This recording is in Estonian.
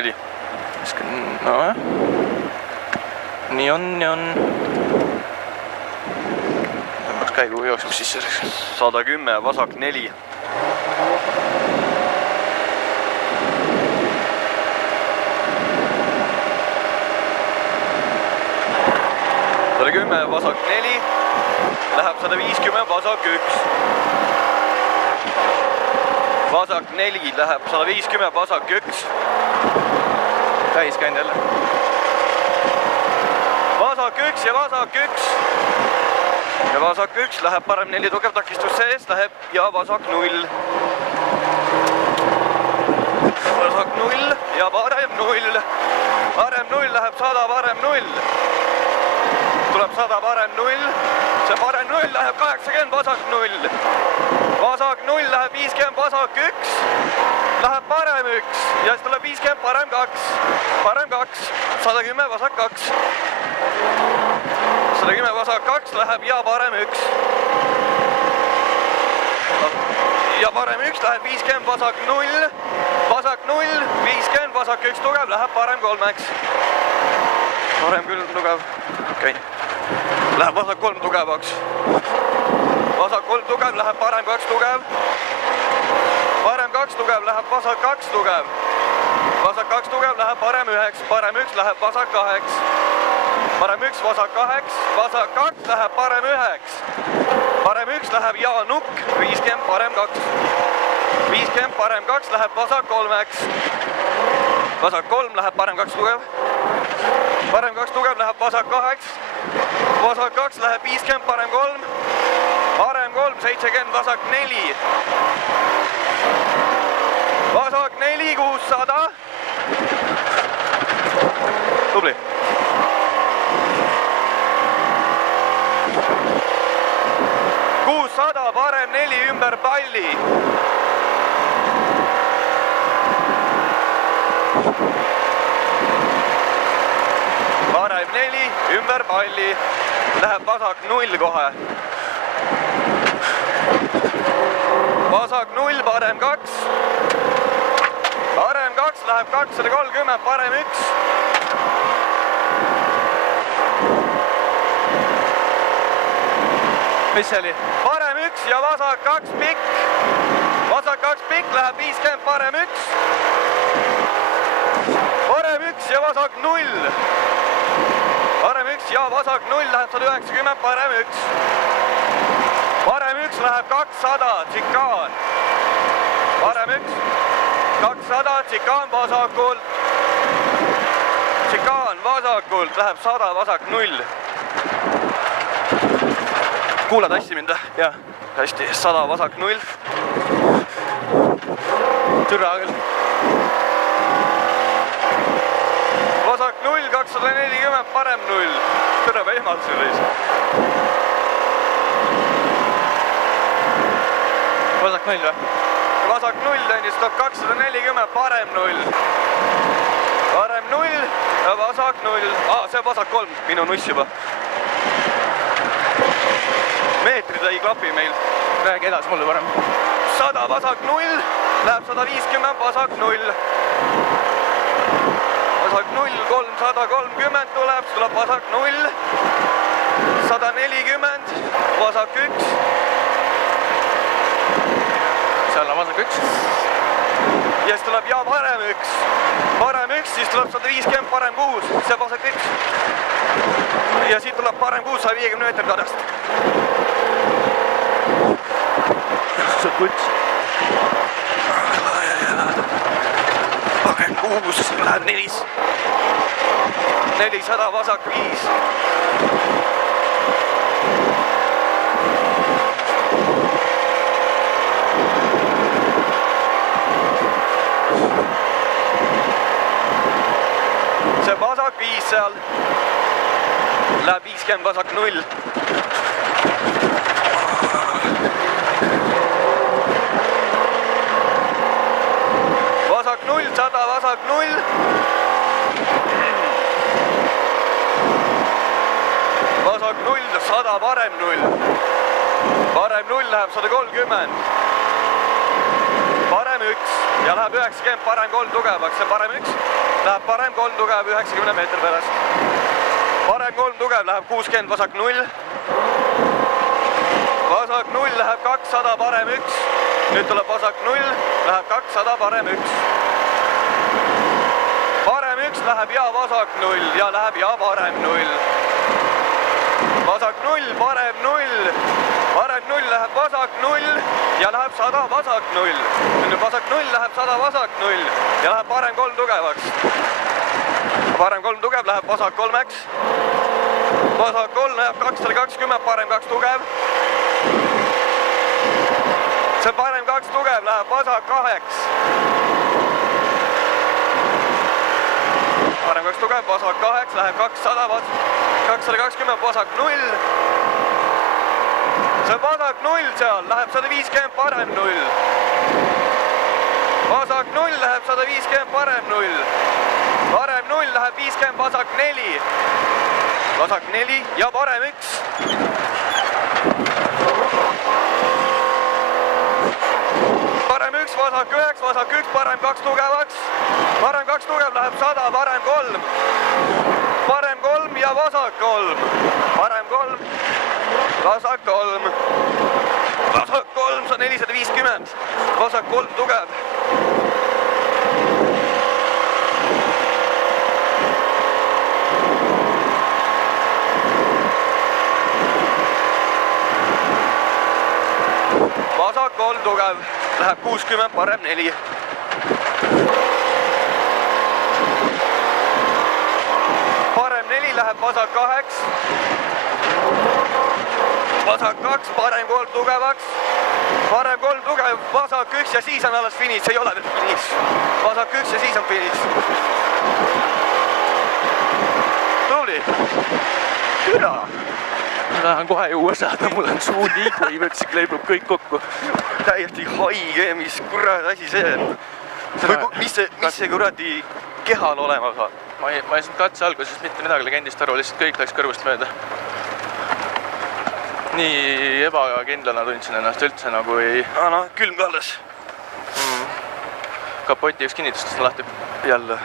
4. Nojah. Nii on. Tõmbaks käigu jooksma sisse. 110, vasak 4. Vasak 4, läheb 150, vasak 1. Vasak 4, läheb 150, vasak 1. Täis käinud jälle. Vasak 1 ja vasak 1. Ja vasak 1, läheb parem 4 tugev takistus sees, läheb ja vasak 0. Vasak 0 ja parem 0. Parem 0 läheb 100, parem 0. Tuleb 100, parem 0. See parem 0 läheb 80, vasak 0. Vasak 0 läheb 50, vasak 1. Läheb parem 1. Ja siis tuleb 50, parem 2. Parem 2. 110, vasak 2. 110, vasak 2 läheb ja parem 1. Ja parem 1 läheb 50, vasak 0. Vasak 0, 50, vasak 1 tugev, läheb parem 3-ks. Parem küll tugev. Okei. Läheb vasak 3 tugevaks. Vasak 3 tugev, läheb parem 2 tugev. Parem 2 tugev, läheb vasak 2 tugev. Vasak 2 tugev, läheb parem 1. Parem 1 läheb vasak 2. Parem 1, vasak 2. Vasak 2 läheb parem 1. Parem 1 läheb ja nukk. 50, parem 2. 50, parem 2 läheb vasak 3-ks. Vasak 3 läheb parem 2 tugev. Parem 2 tugev läheb vasak 2. Vasak 2 läheb 50, parem 3. Parem 3, 70, vasak 4. Vasak 4, 600. Tubli. parem 4 ümber palli. Parem 4 ümber palli. Läheb vasak 0 kohe. Vasak 0, parem 2. Parem 2 läheb 230, parem 1. Mis see oli? Parem 1 ja vasak 2 pikk. Vasak 2 pikk läheb 50, parem 1. Parem 1 ja vasak 0. Parem 1 ja vasak 0 läheb 190, parem 1. Parem 1 läheb 200, tsikaan. Parem 1, 200, tsikaan vasakult. Tsikaan vasakult läheb 100, vasak 0. Kuulad hästi mind? Jah. Hästi, 100, vasak 0. Türa küll. Vasak 0, 240, parem 0. Türa vehmalt sul reis. Vasak 0 või? Vasak 0 teenistab 240, parem 0. Parem 0 ja vasak 0. See on vasak 3, minu nuss juba. Meetrid ei klapi meil. Räägi edasi mulle parem. 100, vasak 0, läheb 150, vasak 0. Vasak 0, 330 tuleb vasak 0. 140, vasak 1. Seal on vasak 1. Ja siis tuleb ja parem 1. Parem 1, siis tuleb 150, parem 6. See on vasak 1. Ja siit tuleb parem 6, 150 meetrit kadast. See on kuts. Parem 6, läheb 4. 400, vasak 5. See vasak 5 seal. Läheb 50, vasak 0. Vasak 0, 100, vasak 0. Vasak 0, 100, parem 0. Parem 0 läheb 130. Parem 1 ja läheb 90, parem 3 tugevaks, see on parem 1. läheb parem 3 tugev 90 meetri pärast. Parem 3 tugev läheb 60, vasak 0. Vasak 0 läheb 200, parem 1. Nüüd tuleb vasak 0, läheb 200, parem 1. Parem 1 läheb ja vasak 0 ja läheb ja parem 0. Vasak 0, parem 0. Parem 0 läheb vasak 0 ja läheb 100, vasak 0. Nüüd vasak 0 läheb 100, vasak 0 ja läheb parem 3 tugevaks. Parem 3 tugev läheb vasak 3-ks. Vasak 3 läheb 220, parem 2 tugev. See parem 2 tugev läheb vasak 2-ks. Parem 2 tugev, vasak 2-ks läheb 200, 220, vasak 0. See vasak 0 seal läheb 150, parem 0. Vasak 0 läheb 150, parem 0. Parem 0 läheb 50, vasak 4. Vasak 4 ja parem 1. Parem 1, vasak 9, vasak 1, parem 2 tugevaks. Parem 2 tugev läheb 100, parem 3. Parem 3 ja vasak 3. Parem 3, vasak 3. Vasak 3, see on 450. Vasak 3 tugev. Vasak 3 tugev, läheb 60, parem 4. Parem 4 läheb vasak 2-ks. Vasak 2, parem 3 tugevaks. Parem 3 tugev, vasak 1 ja siis on alles finiš, ei ole veel finiš. Vasak 1 ja siis on finiš. Tubli. Türa. Ma tahan kohe juua saada, mul on suu nii kuiv, et see kleibub kõik kokku. Täiesti haige, mis kurat asi see on. Mis see kuradi kehal olema saab? Ma ei saanud katse alguses mitte midagi legendist aru, lihtsalt kõik läks kõrvust mööda. Nii ebakindlana tundsin ennast üldse nagu ei... Noh, külm ka alles. Kapoti üks kinnitustest on lahti. Jälle.